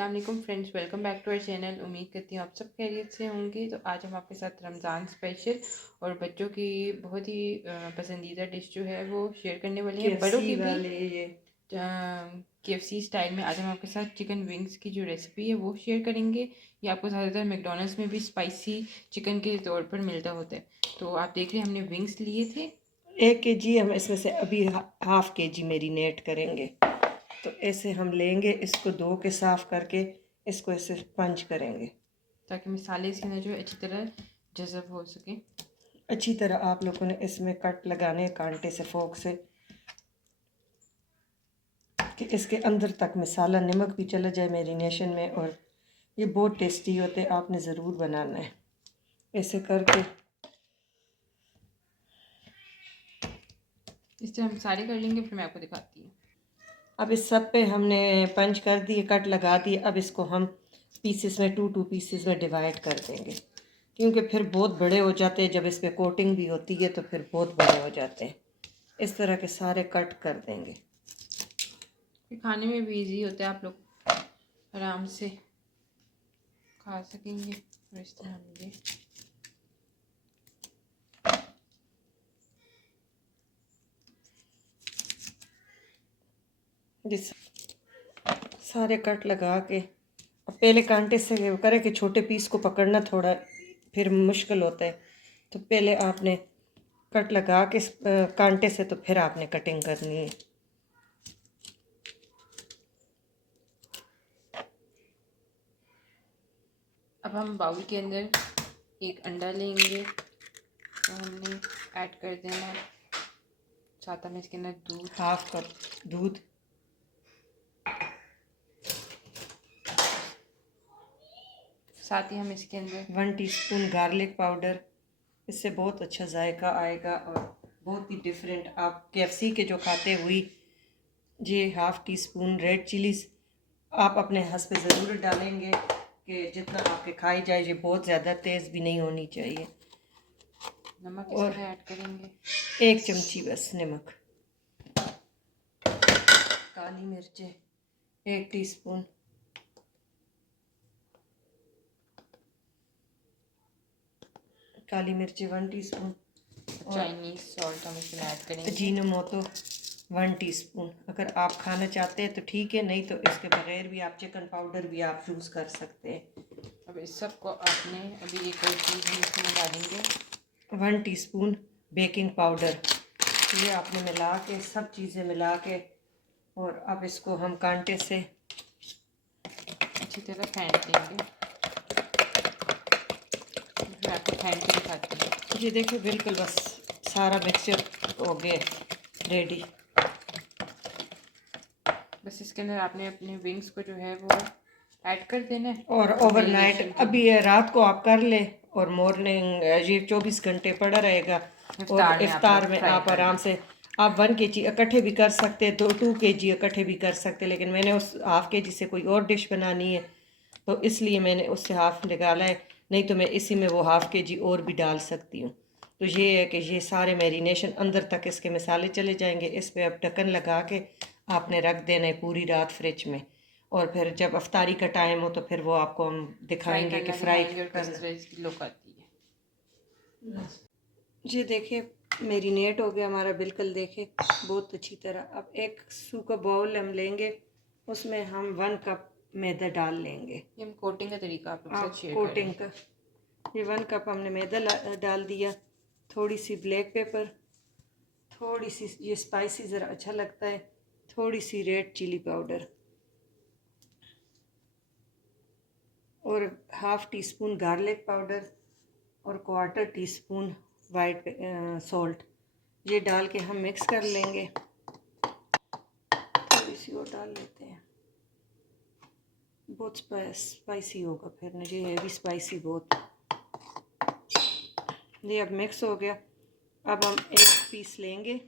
अस्सलाम वालेकुम friends, welcome back to our channel. उम्मीद करती हूँ आप सब खैरियत से होंगे। तो आज हम आपके साथ रमज़ान स्पेशल और बच्चों की बहुत ही पसंदीदा डिश जो है वो शेयर करने वाली हैं, बड़ों केएफसी की भी। वाले ये KFC स्टाइल में आज हम आपके साथ चिकन विंग्स की जो रेसिपी है वो शेयर करेंगे। ये आपको ज़्यादातर मैकडोनल्ड्स में भी स्पाइसी चिकन के तौर पर मिलता होता है। तो आप देख रहे हैं हमने विंग्स लिए थे। 1 kg हम इसमें से अभी हाफ kg मेरीनेट करेंगे। तो ऐसे हम लेंगे, इसको धो के साफ करके इसको ऐसे पंच करेंगे ताकि मसाले इसके अंदर जो है अच्छी तरह जज़ब हो सके। अच्छी तरह। आप लोगों ने इसमें कट लगाने कांटे से, फोक से, कि इसके अंदर तक मसाला नमक भी चला जाए मैरिनेशन में। और ये बहुत टेस्टी होते हैं, आपने ज़रूर बनाना है ऐसे करके। इस तरह हम सारे कर लेंगे, फिर मैं आपको दिखाती हूँ। अब इस सब पे हमने पंच कर दिए, कट लगा दिए। अब इसको हम पीसेस में, 2 पीसेस में डिवाइड कर देंगे, क्योंकि फिर बहुत बड़े हो जाते हैं। जब इस पर कोटिंग भी होती है तो फिर बहुत बड़े हो जाते हैं। इस तरह के सारे कट कर देंगे। फिर खाने में भी इजी होता है, आप लोग आराम से खा सकेंगे। और इस तरह मुझे जिस सारे कट लगा के, अब पहले कांटे से करे कि छोटे पीस को पकड़ना थोड़ा फिर मुश्किल होता है। तो पहले आपने कट लगा के कांटे से, तो फिर आपने कटिंग करनी है। अब हम बाउल के अंदर एक अंडा लेंगे, तो हमने ऐड कर देना है। साथ में इसके अंदर दूध, हाफ कप दूध, साथ ही हम इसके अंदर 1 टीस्पून गार्लिक पाउडर। इससे बहुत अच्छा जायका आएगा और बहुत ही डिफरेंट। आप केएफसी के जो खाते हुई, ये half tea spoon red chillies आप अपने हंस पे ज़रूर डालेंगे कि जितना आपके खाई जाए। ये बहुत ज़्यादा तेज़ भी नहीं होनी चाहिए। नमक इसके और अंदर ऐड करेंगे, 1 चमची बस नमक। काली मिर्चें 1 टीस्पून, काली मिर्चें 1 टीस्पून। और चाइनीज़ सॉल्ट हम इसमें ऐड करेंगे। Ajinomoto 1 teaspoon. अगर आप खाना चाहते हैं तो ठीक है, नहीं तो इसके बगैर भी आप चिकन पाउडर भी आप यूज़ कर सकते हैं। अब इस सब को आपने अभी एक और चीज़ हम इसमें डालेंगे, 1 टीस्पून बेकिंग पाउडर। ये आपने मिला के, सब चीज़ें मिला के, और अब इसको हम कांटे से अच्छी तरह फेंट देंगे। मैं आपको फेंट के दिखाती हूँ। ये देखिए बिल्कुल बस सारा मिक्सचर हो गया रेडी। बस इसके अंदर आपने अपने विंग्स को जो है वो ऐड कर देना है और और मैरिनेशन ओवरनाइट के अभी लिए ये रात को आप कर ले, और मॉर्निंग ये 24 घंटे पड़ा रहेगा। और इफ्तार में आप इफ्तार लोग में फ्राई आप कर आराम लें। से आप 1 kg इकट्ठे भी कर सकते हैं, 2 kg इकट्ठे भी कर सकते हैं। लेकिन मैंने उस हाफ kg से कोई और डिश बनानी है, तो इसलिए मैंने उससे हाफ निकाला है। नहीं तो मैं इसी में वो हाफ kg और भी डाल सकती हूँ। तो ये है कि ये सारे मैरिनेशन अंदर तक इसके मसाले चले जाएंगे। इस पर अब ढक्कन लगा के आपने रख देना है पूरी रात फ्रिज में। और फिर जब अफ्तारी का टाइम हो तो फिर वो आपको हम फ्राई दिखाएंगे कि करना फ्राई दिखाएंगे और किस करना। तरह इसकी लुक आती है। जी देखिए मेरीनेट हो गया हमारा बिल्कुल, देखे बहुत अच्छी तरह। अब एक सूखा बाउल हम लेंगे, उसमें हम 1 कप मैदा डाल लेंगे। ये हम कोटिंग का तरीका आप लोग के आप साथ शेयर कर रहे कोटिंग हैं। का, ये 1 कप हमने मैदा डाल दिया। थोड़ी सी ब्लैक पेपर, थोड़ी सी, ये स्पाइसी ज़रा अच्छा लगता है, थोड़ी सी रेड चिली पाउडर, और half tea spoon garlic powder, और 1/4 टीस्पून वाइट सॉल्ट। ये डाल के हम मिक्स कर लेंगे। थोड़ी सी और डाल लेते हैं, बहुत स्पाइसी होगा फिर ना, ये हैवी स्पाइसी बहुत। ये अब मिक्स हो गया। अब हम एक पीस लेंगे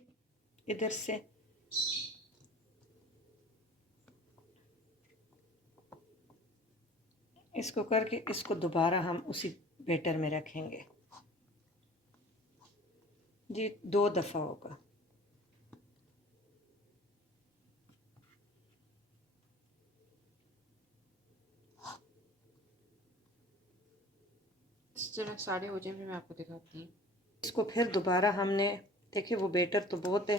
इधर से, इसको करके इसको दोबारा हम उसी बैटर में रखेंगे। जी 2 दफ़ा होगा। इस तरह सारे हो जाए फिर मैं आपको दिखाती हूँ। इसको फिर दोबारा हमने, देखिए वो बेटर तो बहुत है,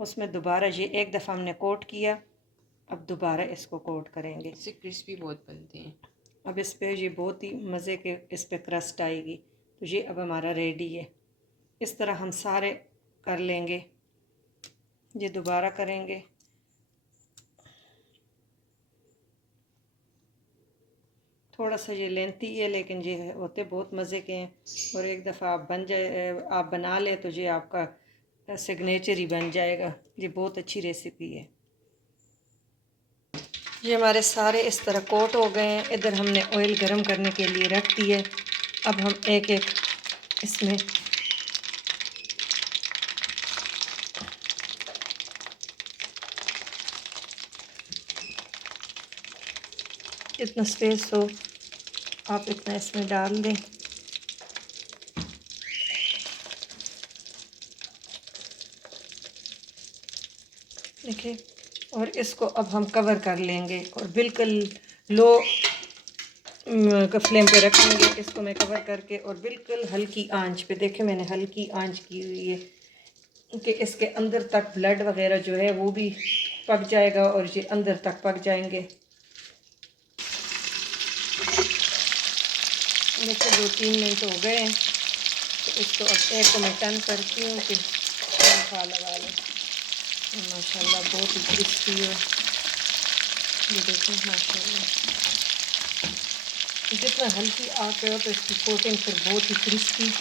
उसमें दोबारा ये एक दफ़ा हमने कोट किया, अब दोबारा इसको कोट करेंगे। इससे क्रिस्पी बहुत बनते हैं। अब इस पे ये बहुत ही मज़े के इस पे क्रस्ट आएगी। तो ये अब हमारा रेडी है। इस तरह हम सारे कर लेंगे, ये दोबारा करेंगे। थोड़ा सा ये लेंथी है लेकिन ये होते बहुत मज़े के हैं, और एक दफ़ा आप आप बना लें तो ये आपका सिग्नेचर ही बन जाएगा। ये बहुत अच्छी रेसिपी है। ये हमारे सारे इस तरह कोट हो गए हैं। इधर हमने ऑयल गरम करने के लिए रख दी है। अब हम एक एक इसमें जितना स्पेस हो आप इतना इसमें डाल दें। देखिए, और इसको अब हम कवर कर लेंगे और बिल्कुल लो फ्लेम पे रखेंगे इसको मैं कवर करके, और बिल्कुल हल्की आंच पे। देखिए मैंने हल्की आंच की हुई है कि इसके अंदर तक ब्लड वगैरह जो है वो भी पक जाएगा और ये अंदर तक पक जाएंगे। देखिए 2-3 मिनट हो गए हैं, तो इसको अब एक को मैं टर्न करती हूँ कि खा लगा लें। माशाल्लाह बहुत ही क्रिस्पी है, ये देखें माशाल्लाह। जितना हल्की आग पे हो तो इसकी कोटिंग फिर बहुत ही क्रिस्पी।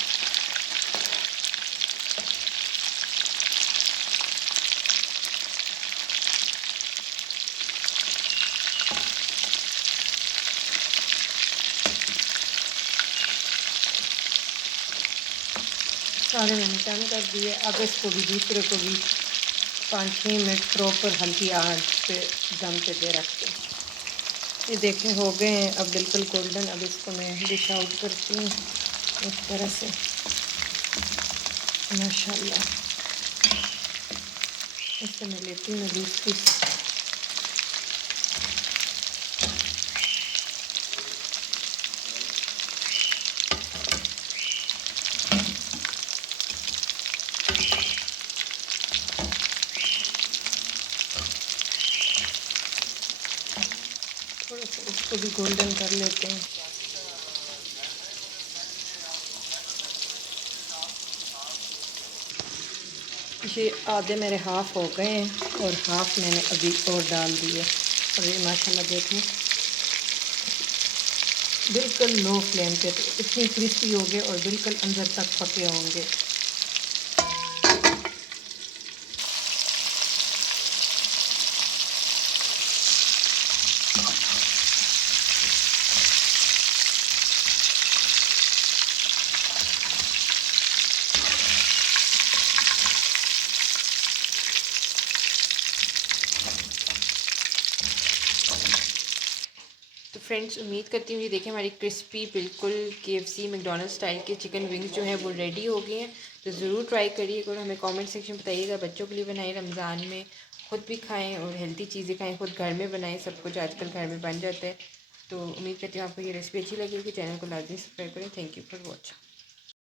सारे मैंने टर्न कर दिए। अब इसको भी दूसरे को भी 5-6 मिनट प्रॉपर हल्की आंच पे दम पे दे रखते हैं। ये देखें हो गए हैं अब बिल्कुल गोल्डन। अब इसको मैं डिश आउट करती हूँ इस तरह से। माशाल्लाह, इससे मैं लेती हूँ दूसरी। थोड़ा सा इसको भी गोल्डन कर लेते हैं। ये आधे मेरे हाफ़ हो गए हैं और हाफ़ मैंने अभी और डाल दिए। और ये माशाल्लाह देखें बिल्कुल लो फ्लेम पे, तो इतनी क्रिस्पी हो गए और बिल्कुल अंदर तक पके होंगे। तो फ्रेंड्स उम्मीद करती हूँ ये देखें हमारी क्रिस्पी बिल्कुल KFC मैकडोनल्ड स्टाइल के चिकन विंग्स जो है वो रेडी हो गए हैं। तो ज़रूर ट्राई करिएगा और हमें कमेंट सेक्शन में बताइएगा। बच्चों के लिए बनाएं रमज़ान में, ख़ुद भी खाएं और हेल्दी चीज़ें खाएं, खुद घर में बनाएं। सब कुछ आजकल घर में बन जाता है। तो उम्मीद करती हूँ आपको ये रेसिपी अच्छी लगेगी। चैनल को लाजमी सब्सक्राइब करें। Thank you for watching.